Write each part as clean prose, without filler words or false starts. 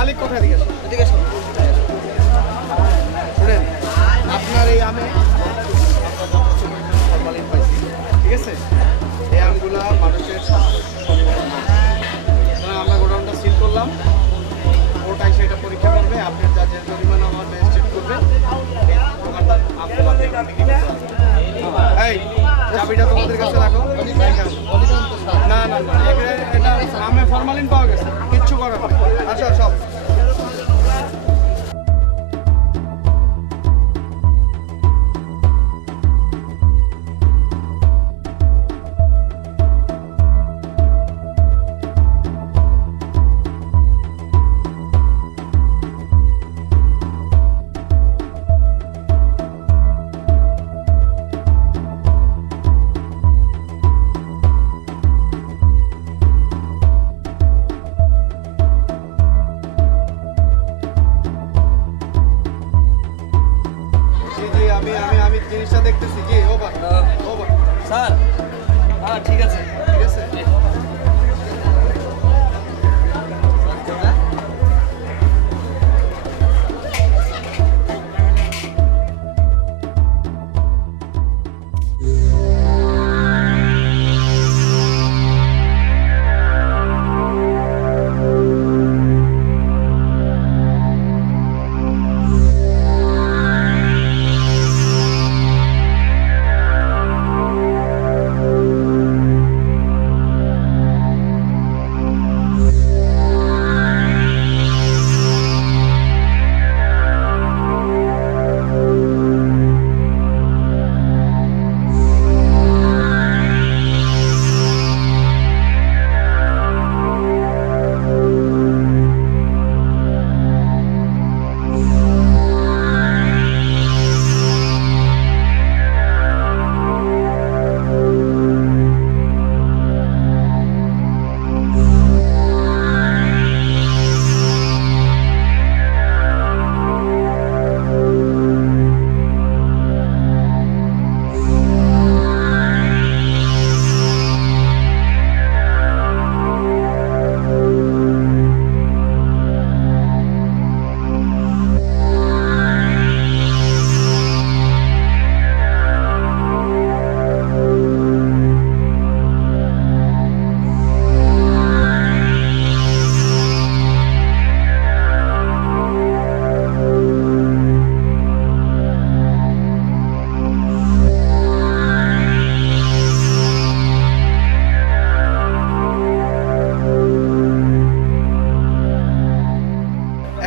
মালিক কোথায় দিকে এদিকে শুনেন, আপনার এই আমে ফরমালিন পাইছি, ঠিক আছে? এই আমগুলা মানুষের আমরা গোডাউনটা সিল করলাম, ওটা এসে এটা পরীক্ষা করবে, আপনার যা যে জরিমানা আমার ম্যাজিস্ট্রেট করবে, দোকানদার আমগুলা বিক্রি করতে পারবে। এই চাবিটা তোমাদের কাছে রাখো। না না না, এটা আমে ফরমালিন পাওয়া গেছে, কিচ্ছু করার নেই। আচ্ছা সব আমি জিনিসটা দেখতেছি। জি ওভার ওভার স্যার। হ্যাঁ ঠিক আছে ঠিক আছে।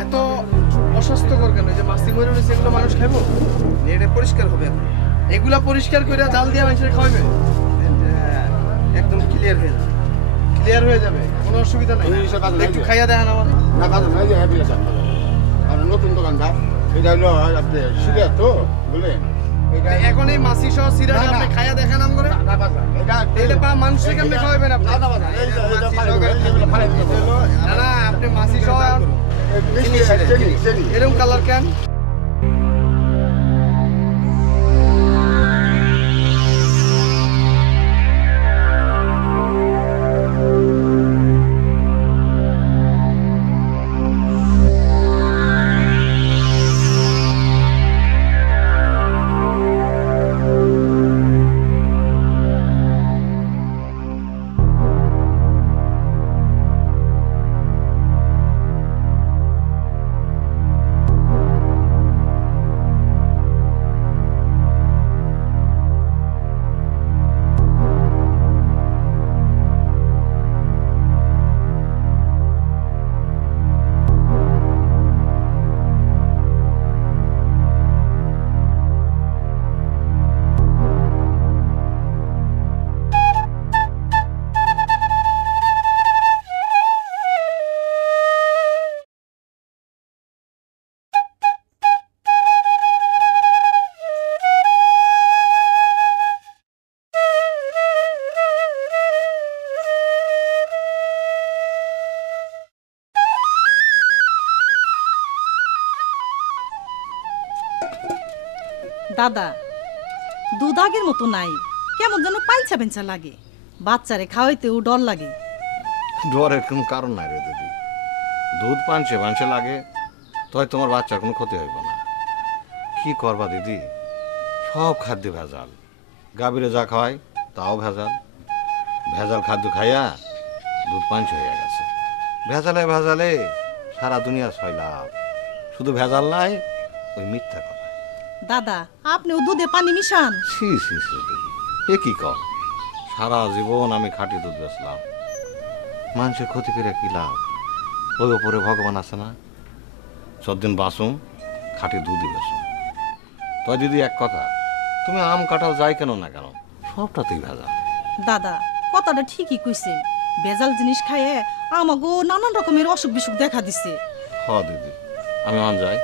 এত অস্বাস্থ্যকর কেন? যে মাছি মরে রয়েছে, এগুলো মানুষ খাইবো? এটা পরিষ্কার হবে, এগুলা পরিষ্কার করে জাল দিয়ে মানুষের খাওয়াবে, একদম ক্লিয়ার হয়ে যাবে, ক্লিয়ার হয়ে যাবে, কোনো অসুবিধা নাই। একটু খাইয়া দেখেন আমার। না কাজ নাই যে হ্যাপি আছে আপনার নতুন দোকানটা, এটা হলো আপনি সিরিয়াস তো বুঝলেন? এখন এই মাছি সহ সিরা আপনি খাইয়া দেখেন আম করে এটা পা মানুষকে কেমনে খাওয়াবেন আপনি? না না, আপনি মাছি সহ এরকম কালার কেন? দাদা, দুধ আগের মতো নাই, কেমন যেন পাইছা পেঞ্চা লাগে, বাচ্চারে খাওয়াইতেও ডর লাগে। ডরের কোনো কারণ নাই রে দিদি, দুধ পানছে মানছে লাগে তাই তোমার বাচ্চার কোনো ক্ষতি হইব না। কি করবা দিদি, সব খাদ্য ভেজাল। গাভীরে যা খাওয়াই তাও ভেজাল। ভেজাল খাদ্য খাইয়া দুধ পাঞ্চ হয়ে গেছে। ভেজালে ভেজালে সারা দুনিয়া ছয় লাভ। শুধু ভেজাল নাই, ওই মিথ্যা কথা। দাদা আপনিও দুধে পানি মিশান? সি সি সি দিদি, এ কি কর? সারা জীবন আমি খাঁটি দুধ বেচলাম, মানুষের ক্ষতি করে কি লাভ? ওই ওপরে ভগবান আছে না, যতদিন বাঁচুম খাঁটি দুধই বেচুম। তাই দিদি এক কথা, তুমি আম কাঁঠাল যাই কেন না কেন সবটাতেই ভেজাল। দাদা কথাটা ঠিকই কইছে, ভেজাল জিনিস খাইয়ে আমাগো নানান রকমের অসুখ বিসুখ দেখা দিছে। হ দিদি, আমি অন যাই।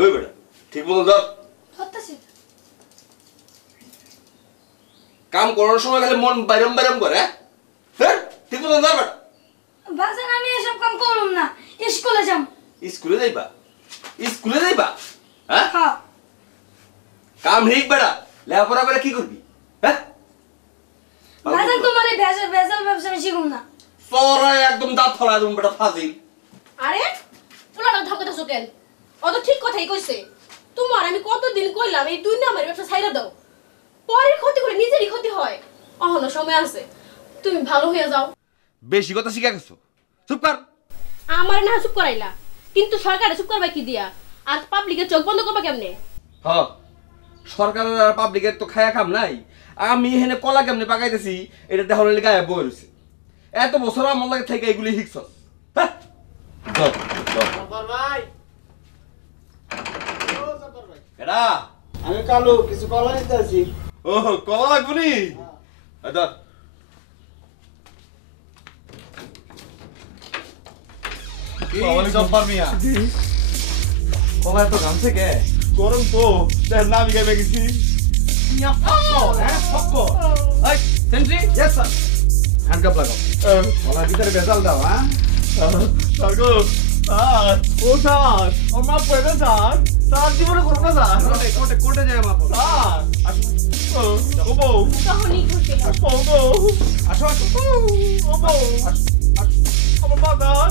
ওই বেটা ঠিক মতো ধর। কাম করার সময় খালি মন বাইরম বাইরম করে। হ্যাঁ ঠিক মতো ধর বেটা। বাজান আমি এসব কাম করুম না, স্কুলে যাম। স্কুলে যাইবা? স্কুলে যাইবা? হ্যাঁ হ্যাঁ কাম ঠিক বেটা, লেখাপড়া করে কি করবি? হ্যাঁ বাজান তোমার এই ভেজাল ভেজাল ব্যবসা আমি শিখুম না। সরাই একদম দাঁত ফলা একদম বেটা ফাজিল। আরে পোলাটা ধকতেছো কেন? ও তো ঠিক কথাই কইছে। তোমার আমি কতদিন কইলাম এই দুই নামের ব্যবসা ছাইরা দাও, পরের ক্ষতি করে নিজেরই ক্ষতি হয়। অহনো সময় আছে, তুমি ভালো হইয়া যাও। বেশি কথা শিখে গেছো, চুপ কর। আমার না চুপ করাইলা, কিন্তু সরকারে চুপ করবা কি দিয়া? আর পাবলিকের চোখ বন্ধ করবা কেমনে? হ্যাঁ সরকারের আর পাবলিকের তো খায়া কাম নাই। আমি এখানে কলা কেমনে পাকাইতেছি এটা দেখার লেগে গায়ে বই রয়েছে। এত বছর আমার লাগে থেকে এগুলি শিখছস। হ্যাঁ এটা আমি কালু কিছু কলা নিতে আছি। ও কলা লাগবে নি? ধর জব্বার মিয়া, কলা এত ঘামছে কে? গরম তো তার নাম গাইবে গেছি। এই সেন্ট্রি ইয়েস স্যার। হ্যান্ডকাপ লাগাও। কলার ভিতরে ভেজাল দাও। হ্যাঁ স্যার গো, স্যার ও স্যার ও মাফ করে দেন স্যার। স্যার জীবনে করবো না স্যার। কোটে কোটে যায় মাফ স্যার। ও বউ তখনই খুশি আসো বউ, আসো আসো ও বউ আমার বাজার।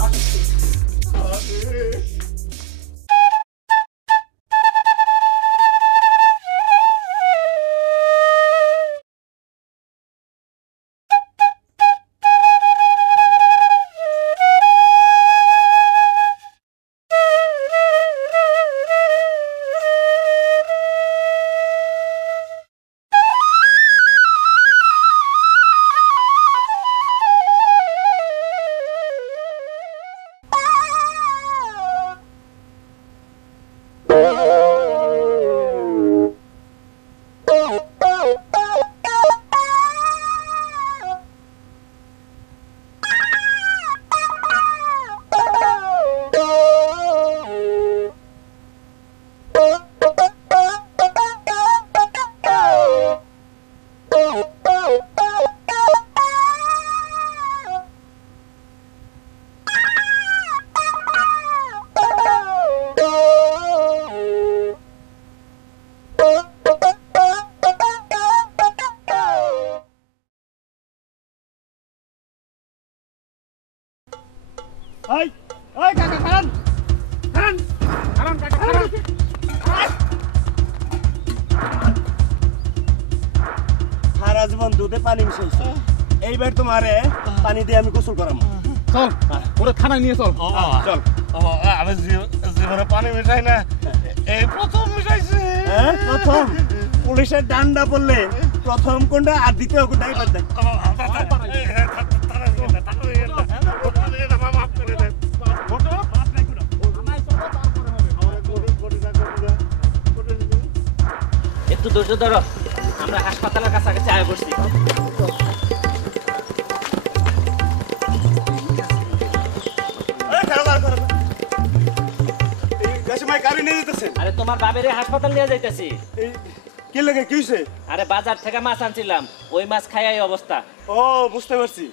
এই এই কাকা কারণ কারণ কারণ কাকা কারণ সারা জীবন দুধে পানি মিশাইছো, এইবার তোমারে পানি দিয়ে আমি গোসল করাবো। চল ওরে থানায় নিয়ে চল। চল। আমি জীবনে পানি মিশাই না, এই প্রথম মিশাইছি। হ্যাঁ প্রথম পুলিশের ডান্ডা পড়লে প্রথম কোনটা আর দ্বিতীয় কোনটা এবার দেখ। একটু ধৈর্য ধরো, আমরা হাসপাতালের কাছাকাছি আয় করছি। সময় গাড়ি নিয়ে যেতেছেন? আরে তোমার বাবেরে হাসপাতাল নিয়ে যাইতেছি। কি লাগে, কি হয়েছে? আরে বাজার থেকে মাছ আনছিলাম, ওই মাছ খাই এই অবস্থা। ও বুঝতে পারছি,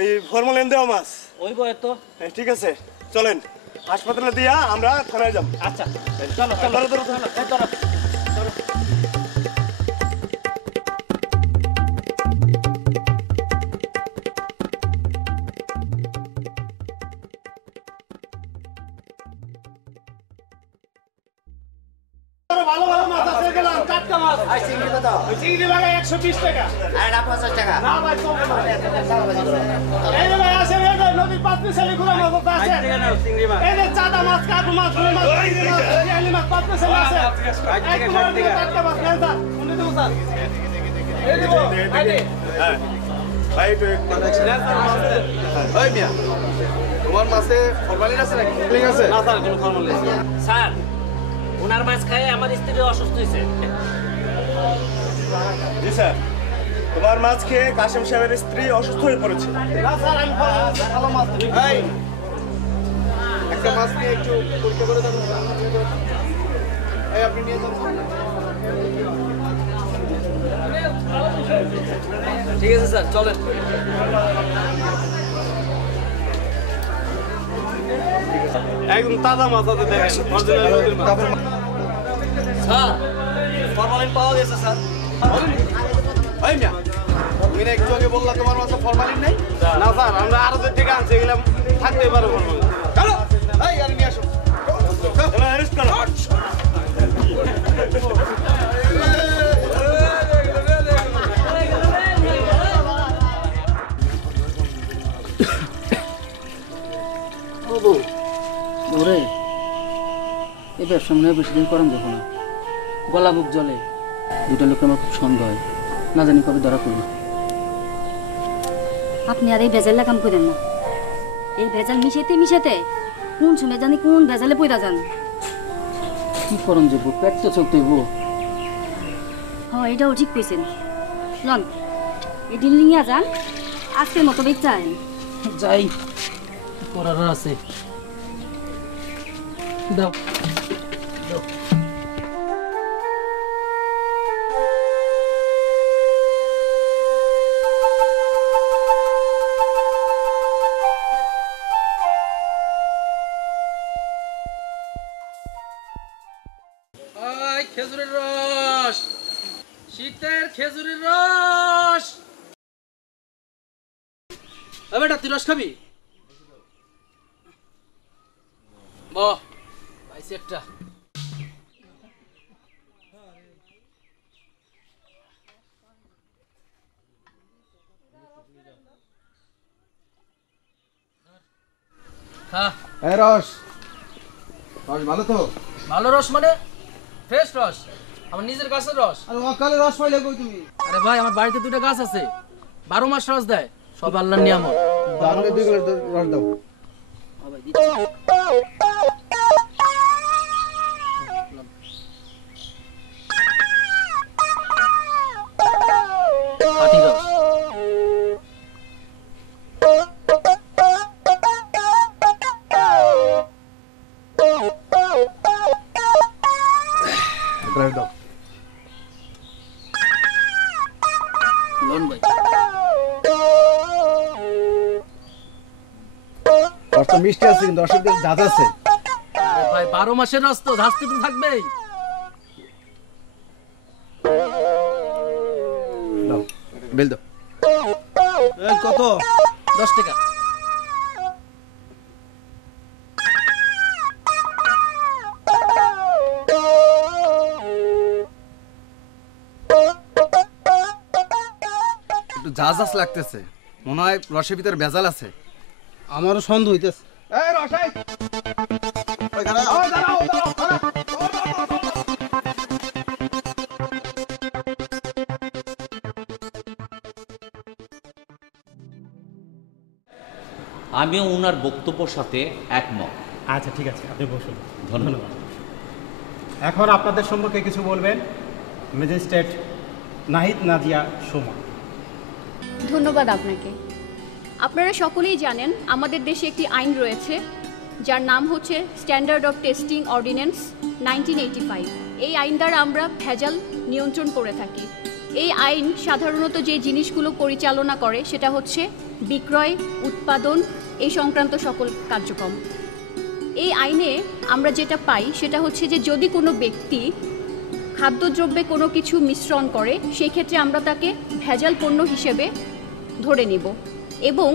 এই ফরমালিন দেওয়া মাছ। ওই বয়ে তো। ঠিক আছে, চলেন হাসপাতালে দিয়া আমরা থানায় যাব। আচ্ছা চলো চলো ধরো ধরো ধরো। ভালো ভালো মাছ আছে, গেলাম টাটকা মাছ। চিংড়ি ভাগা 120 টাকা। আর না 50 টাকা। না ভাই কম না। এই যে ভাই আসেন, এই যে নদীর পাত্রে ছেলে গুলো মাছ আছে। এই যে চাদা মাছ, কাকু মাছ, রুই মাছ, ইলিশ মাছ পাত্রে ছেলে আছে। টাটকা মাছ নেন স্যার। শুনে দেবো স্যার। এই দেবো। হ্যাঁ ভাই একটু ওই মিয়া, তোমার মাছে ফরমালিন আছে নাকি? ঠিক আছে না স্যার, কোনো ফরমালিন নেই। স্যার, ওনার মাছ খায় আমার স্ত্রী অসুস্থ হয়েছে। জি স্যার, তোমার মাছ খেয়ে কাশেম সাহেবের স্ত্রী অসুস্থ হয়ে পড়েছে। না স্যার, আমি ভালো মাছ ধরি। এই একটা মাছ নিয়ে একটু পরীক্ষা করে দেন। এই আপনি নিয়ে যান। ঠিক আছে স্যার, চলেন। একদম তাজা মাছ আছে, দেখেন অরিজিনাল নদীর মাছ। স্যার, ফরমালিন পাওয়া গেছে স্যার। ওই মিয়া, তুমি না একটু আগে বললা তোমার মাছে ফরমালিন নেই? না স্যার, আমরা আরদের থেকে আনছি, এগুলো থাকতেই পারে ফরমালিন। চলো, এই গাড়ি নিয়ে আসো। অ্যারেস্ট করো। ওরে এই ব্যবসা মনে হয় বেশি দিন করান যাবো না, গলা বুক জলে। দুটো লোক আমার খুব সন্দেহ হয়, না জানি কবে ধরা পড়বে। আপনি আর এই ভেজাল কাম করেন না। এই ভেজাল মিশাইতে মিশাইতে কোন সময় জানি কোন ভেজালে পয়দা যান। কি করন যাবো, পেট তো চলতে হইব। হ্যাঁ, এটাও ঠিক কইছেন। লন এই ডিল নিয়ে যান, আজকের মতো বেচা আইন। যাই, করার আছে। দাও খেজুরের রস, শীতের খেজুরের রস। বেটা, তুই রস খাবি? বাহ, পাইছি একটা। এই রস, রস ভালো তো? ভালো রস মানে ফ্রেশ রস, আমার নিজের গাছের রস। আর অকালে রস পাইলে কই তুমি? আরে ভাই, আমার বাড়িতে দুটো গাছ আছে, 12 মাস রস দেয়, সব আল্লাহর নিয়ামত। আমাকে 2 গ্লাস রস দাও। খাঁটি রস। দাও। লন ভাই, রসটা মিষ্টি আছে, কিন্তু রসের দিকে ঝাঁজ আছে। আরে ভাই, 12 মাসের রস তো ঝাঁজতে তো থাকবেই। দাও, বিল দাও। কত? 10 টাকা। একটু ঝাঁজ লাগতেছে, মনে হয় রসের ভিতরে ভেজাল আছে। আমারও সন্দেহ হইতেছে। এই রসাই, ওই দাঁড়াও, দাঁড়াও, দাঁড়াও। আমিও ওনার বক্তব্যের সাথে একমত। আচ্ছা ঠিক আছে, আপনি বসুন। ধন্যবাদ। এখন আপনাদের সম্পর্কে কিছু বলবেন ম্যাজিস্ট্রেট নাহিদ নাজিয়া সোমা। ধন্যবাদ আপনাকে। আপনারা সকলেই জানেন আমাদের দেশে একটি আইন রয়েছে, যার নাম হচ্ছে স্ট্যান্ডার্ড অফ টেস্টিং অর্ডিন্যান্স 1985। এই আইন দ্বারা আমরা ভেজাল নিয়ন্ত্রণ করে থাকি। এই আইন সাধারণত যে জিনিসগুলো পরিচালনা করে সেটা হচ্ছে বিক্রয়, উৎপাদন, এই সংক্রান্ত সকল কার্যক্রম। এই আইনে আমরা যেটা পাই সেটা হচ্ছে যে যদি কোনো ব্যক্তি খাদ্যদ্রব্যে কোনো কিছু মিশ্রণ করে সেই ক্ষেত্রে আমরা তাকে ভেজাল পণ্য হিসেবে ধরে নিব, এবং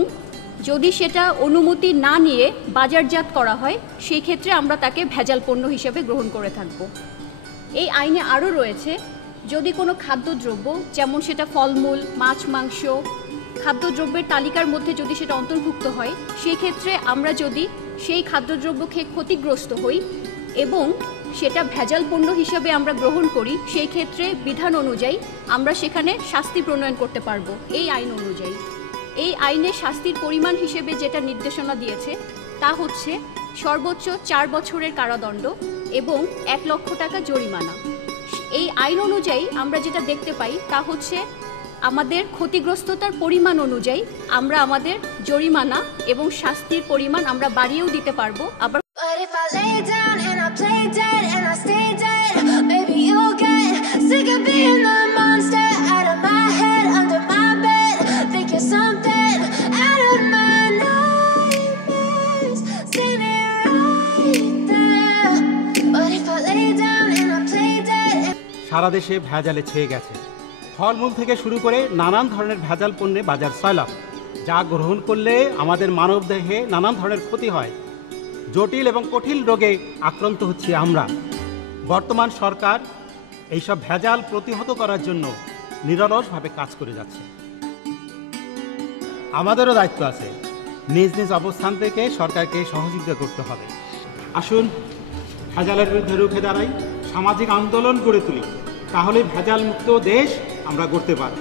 যদি সেটা অনুমতি না নিয়ে বাজারজাত করা হয় সেই ক্ষেত্রে আমরা তাকে ভেজাল পণ্য হিসেবে গ্রহণ করে থাকব। এই আইনে আরও রয়েছে যদি কোনো খাদ্যদ্রব্য, যেমন সেটা ফলমূল, মাছ, মাংস, খাদ্যদ্রব্যের তালিকার মধ্যে যদি সেটা অন্তর্ভুক্ত হয় সেই ক্ষেত্রে আমরা যদি সেই খাদ্যদ্রব্য খেয়ে ক্ষতিগ্রস্ত হই এবং সেটা ভেজাল পণ্য হিসেবে আমরা গ্রহণ করি সেই ক্ষেত্রে বিধান অনুযায়ী আমরা সেখানে শাস্তি প্রণয়ন করতে পারবো এই আইন অনুযায়ী। এই আইনে শাস্তির পরিমাণ হিসেবে যেটা নির্দেশনা দিয়েছে তা হচ্ছে সর্বোচ্চ 4 বছরের কারাদণ্ড এবং 1 লক্ষ টাকা জরিমানা। এই আইন অনুযায়ী আমরা যেটা দেখতে পাই তা হচ্ছে আমাদের ক্ষতিগ্রস্ততার পরিমাণ অনুযায়ী আমরা আমাদের জরিমানা এবং শাস্তির পরিমাণ আমরা বাড়িয়েও দিতে পারবো। আবার সারা দেশে ভেজালে ছেয়ে গেছে। ফলমূল থেকে শুরু করে নানান ধরনের ভেজাল পণ্যে বাজার সয়লাভ, যা গ্রহণ করলে আমাদের মানবদেহে নানান ধরনের ক্ষতি হয়, জটিল এবং কঠিন রোগে আক্রান্ত হচ্ছি আমরা। বর্তমান সরকার এইসব ভেজাল প্রতিহত করার জন্য নিরলসভাবে কাজ করে যাচ্ছে। আমাদেরও দায়িত্ব আছে, নিজ নিজ অবস্থান থেকে সরকারকে সহযোগিতা করতে হবে। আসুন ভেজালের বিরুদ্ধে রুখে দাঁড়াই, সামাজিক আন্দোলন গড়ে তুলি, তাহলে ভেজাল মুক্ত দেশ আমরা গড়তে পারব।